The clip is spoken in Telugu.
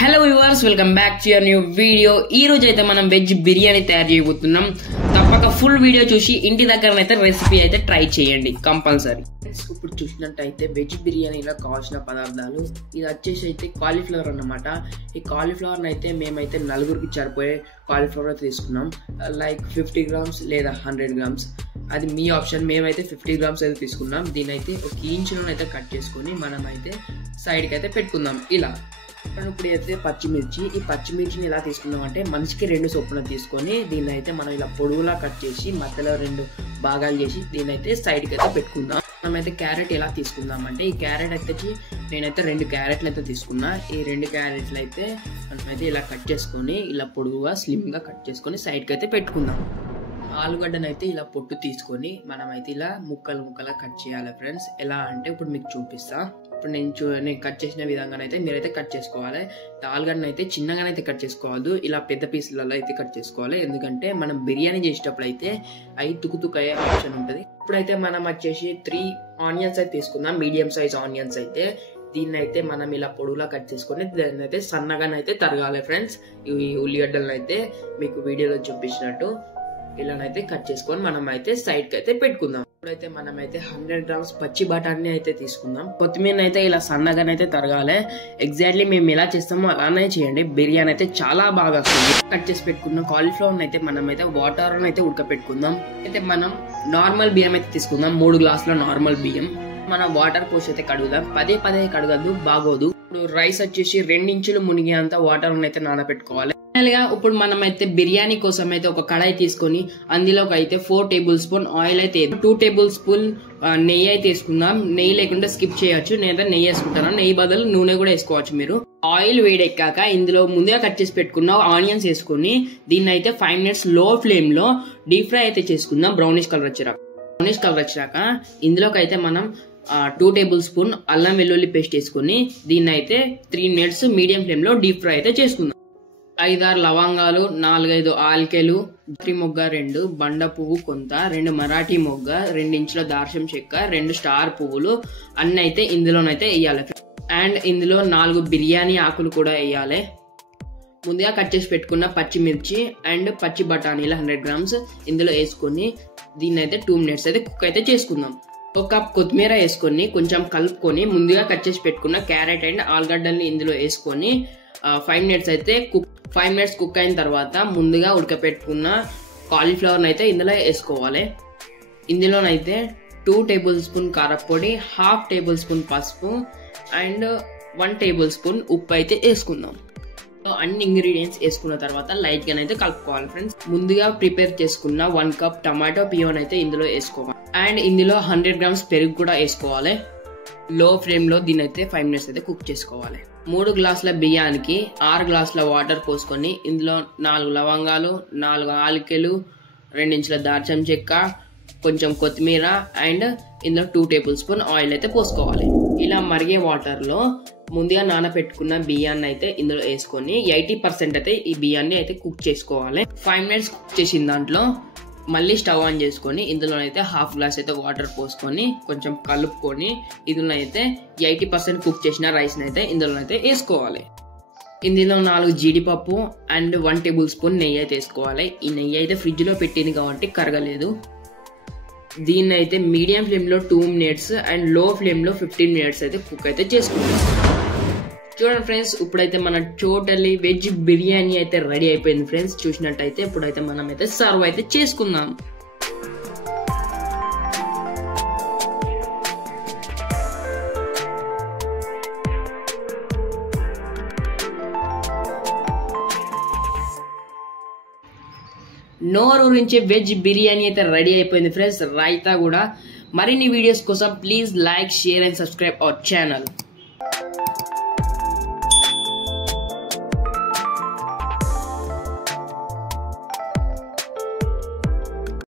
Hello viewers, welcome back to your new video. ఈ రోజు అయితే మనం వెజ్ బిర్యానీ తయారు చేయబోతున్నాం. తప్పక ఫుల్ వీడియో చూసి ఇంటి దగ్గరనైతే రెసిపీ అయితే ట్రై చేయండి కంపల్సరీ. ఇప్పుడు చూసినట్టయితే వెజ్ బిర్యానీలో కావాల్సిన పదార్థాలు ఇది వచ్చేసి అయితే కాలీఫ్లవర్ అన్నమాట. ఈ కాలీఫ్లవర్ అయితే మేమైతే నలుగురికి సరిపోయే కాలీఫ్లవర్ తీసుకున్నాం. లైక్ 50 grams లేదా 100 grams, అది మీ ఆప్షన్. మేమైతే 50 grams అయితే తీసుకున్నాం. దీని అయితే ఒక ఇంచులో అయితే కట్ చేసుకొని మనం అయితే సైడ్కి అయితే పెట్టుకుందాం. ఇలా ఇప్పుడు అయితే పచ్చిమిర్చి, ఈ పచ్చిమిర్చిని ఎలా తీసుకుందాం అంటే మనిషికి 2 చొప్పున తీసుకొని దీన్ని అయితే మనం ఇలా పొడవులా కట్ చేసి మధ్యలో 2 భాగాలు చేసి దీన్ని అయితే సైడ్కి అయితే పెట్టుకుందాం. మనమైతే క్యారెట్ ఎలా తీసుకుందాం అంటే ఈ క్యారెట్ అయితే నేనైతే 2 క్యారెట్లు అయితే తీసుకున్నా. ఈ 2 క్యారెట్లు అయితే మనమైతే ఇలా కట్ చేసుకొని ఇలా పొడవుగా స్లిమ్గా కట్ చేసుకొని సైడ్కి అయితే పెట్టుకుందాం. ఆలుగడ్డనైతే ఇలా పొట్టు తీసుకొని మనమైతే ఇలా ముక్కలు కట్ చేయాలి ఫ్రెండ్స్. ఎలా అంటే ఇప్పుడు మీకు చూపిస్తా. ఇప్పుడు నేను కట్ చేసిన విధంగానైతే మీరైతే కట్ చేసుకోవాలి. ఆలుగడ్డను అయితే చిన్నగానైతే కట్ చేసుకోవద్దు, ఇలా పెద్ద పీసులలో అయితే కట్ చేసుకోవాలి. ఎందుకంటే మనం బిర్యానీ చేసేటప్పుడు అయితే అవి తుక్కు అయ్యే ఆప్షన్ ఉంటుంది. ఇప్పుడైతే మనం వచ్చేసి 3 ఆనియన్స్ అయితే తీసుకుందాం, మీడియం సైజ్ ఆనియన్స్ అయితే. దీన్ని అయితే మనం ఇలా పొడవులా కట్ చేసుకొని దాన్ని అయితే సన్నగానైతే తరగాలి ఫ్రెండ్స్. ఈ ఉల్లిగడ్డలను అయితే మీకు వీడియోలో చూపించినట్టు ఇలానైతే కట్ చేసుకొని మనం అయితే సైడ్కి అయితే పెట్టుకుందాం. ఇప్పుడైతే మనమైతే 100 grams పచ్చి బఠానీ అయితే తీసుకుందాం. కొత్తిమీర అయితే ఇలా సన్నగానైతే తరగాలి. ఎగ్జాక్ట్లీ మేము ఎలా చేస్తామో అలానే చేయండి, బిర్యానీ అయితే చాలా బాగా వస్తుంది. కట్ చేసి పెట్టుకున్న కాలీఫ్లవర్ అయితే మనమైతే వాటర్ అయితే ఉడకపెట్టుకుందాం. అయితే మనం నార్మల్ బియ్యం అయితే తీసుకుందాం, 3 గ్లాసుల నార్మల్ బియ్యం. మనం వాటర్ పోసి అయితే కడుగుదాం. పదే కడగద్దు, బాగోదు. ఇప్పుడు రైస్ వచ్చేసి 2 ఇంచులు మునిగేంత వాటర్ అయితే నానబెట్టుకోవాలి. ఇప్పుడు మనం అయితే బిర్యానీ కోసం అయితే ఒక కడాయి తీసుకొని అందులోకి అయితే 4 tablespoon ఆయిల్ అయితే 2 tablespoon నెయ్యి అయితే వేసుకుందాం. నెయ్యి లేకుండా స్కిప్ చేయొచ్చు, నేనైతే నెయ్యి వేసుకుంటాను. నెయ్యి బదులు నూనె కూడా వేసుకోవచ్చు మీరు. ఆయిల్ వేడెక్కాక ఇందులో ముందుగా కట్ చేసి పెట్టుకున్న ఆనియన్స్ వేసుకుని దీన్ని అయితే 5 minutes లో ఫ్లేమ్ లో డీప్ ఫ్రై అయితే చేసుకుందాం. బ్రౌనిష్ కలర్ వచ్చాక ఇందులోకి అయితే మనం 2 tablespoon అల్లం వెల్లుల్లి పేస్ట్ వేసుకుని దీన్ని అయితే 3 minutes మీడియం ఫ్లేమ్ లో డీప్ ఫ్రై అయితే చేసుకుందాం. 5-6 లవంగాలు, 4-5 ఆల్కెలు, జాతి మొగ్గ 2, బండ పువ్వు కొంత, 2 మరాఠీ మొగ్గ, 2 ఇంచుల దార్శం చెక్క, 2 స్టార్ పువ్వులు అన్ని అయితే ఇందులోనైతే వేయాలి. అండ్ ఇందులో 4 బిర్యానీ ఆకులు కూడా వేయాలి. ముందుగా కట్ చేసి పెట్టుకున్న పచ్చిమిర్చి అండ్ పచ్చి బఠానీలు 100 grams ఇందులో వేసుకొని దీన్ని అయితే 2 minutes అయితే కుక్ అయితే చేసుకుందాం. 1 కప్ కొత్తిమీర వేసుకొని కొంచెం కలుపుకొని ముందుగా కట్ చేసి పెట్టుకున్న క్యారెట్ అండ్ ఆలుగడ్డల్ని ఇందులో వేసుకొని 5 minutes అయితే 5 minutes కుక్ అయిన తర్వాత ముందుగా ఉడకపెట్టుకున్న కాలీఫ్లవర్ అయితే ఇందులో వేసుకోవాలి. ఇందులోనైతే 2 tablespoon కారపొడి, 1/2 tablespoon పసుపు అండ్ 1 tablespoon ఉప్పు అయితే వేసుకుందాం. అన్ని ఇంగ్రీడియంట్స్ వేసుకున్న తర్వాత లైట్ గా అయితే కలుపుకోవాలి ఫ్రెండ్స్. ముందుగా ప్రిపేర్ చేసుకున్న 1 కప్ టమాటో పియోన్ అయితే ఇందులో వేసుకోవాలి. అండ్ ఇందులో 100 grams పెరుగు కూడా వేసుకోవాలి. లో ఫ్లేమ్ లో దీని అయితే 5 minutes అయితే కుక్ చేసుకోవాలి. 3 గ్లాసుల బియ్యానికి 6 గ్లాసుల వాటర్ పోసుకొని ఇందులో 4 లవంగాలు, 4 ఆలికలు, 2 ఇంచుల దాల్చిన చెక్క, కొంచెం కొత్తిమీర అండ్ ఇందులో 2 tablespoon ఆయిల్ అయితే పోసుకోవాలి. ఇలా మరిగే వాటర్ లో ముందుగా నానబెట్టుకున్న బియ్యాన్ని అయితే ఇందులో వేసుకొని 80% అయితే ఈ బియ్యాన్ని అయితే కుక్ చేసుకోవాలి. 5 minutes కుక్ చేసిన దాంట్లో మళ్ళీ స్టవ్ ఆన్ చేసుకొని ఇందులోనైతే 1/2 glass అయితే వాటర్ పోసుకొని కొంచెం కలుపుకొని ఇందులో అయితే 80% కుక్ చేసిన రైస్ అయితే ఇందులోనైతే వేసుకోవాలి. ఇందులో 4 జీడిపప్పు అండ్ 1 tablespoon నెయ్యి అయితే వేసుకోవాలి. ఈ నెయ్యి అయితే ఫ్రిడ్జ్ లో పెట్టింది కాబట్టి కరగలేదు. దీన్ని అయితే మీడియం ఫ్లేమ్ లో 2 minutes అండ్ లో ఫ్లేమ్ లో 15 minutes అయితే కుక్ అయితే చేసుకుంటాం. చూడండి ఫ్రెండ్స్, ఇప్పుడైతే మన టోటల్లీ వెజ్ బిర్యానీ అయితే రెడీ అయిపోయింది ఫ్రెండ్స్. చూసినట్టయితే ఇప్పుడైతే మనం అయితే సర్వ్ అయితే చేసుకుందాం. నోరు ఊరించే వెజ్ బిర్యానీ అయితే రెడీ అయిపోయింది ఫ్రెండ్స్. రైతా కూడా. మరిన్ని వీడియోస్ కోసం please like, share and subscribe our channel.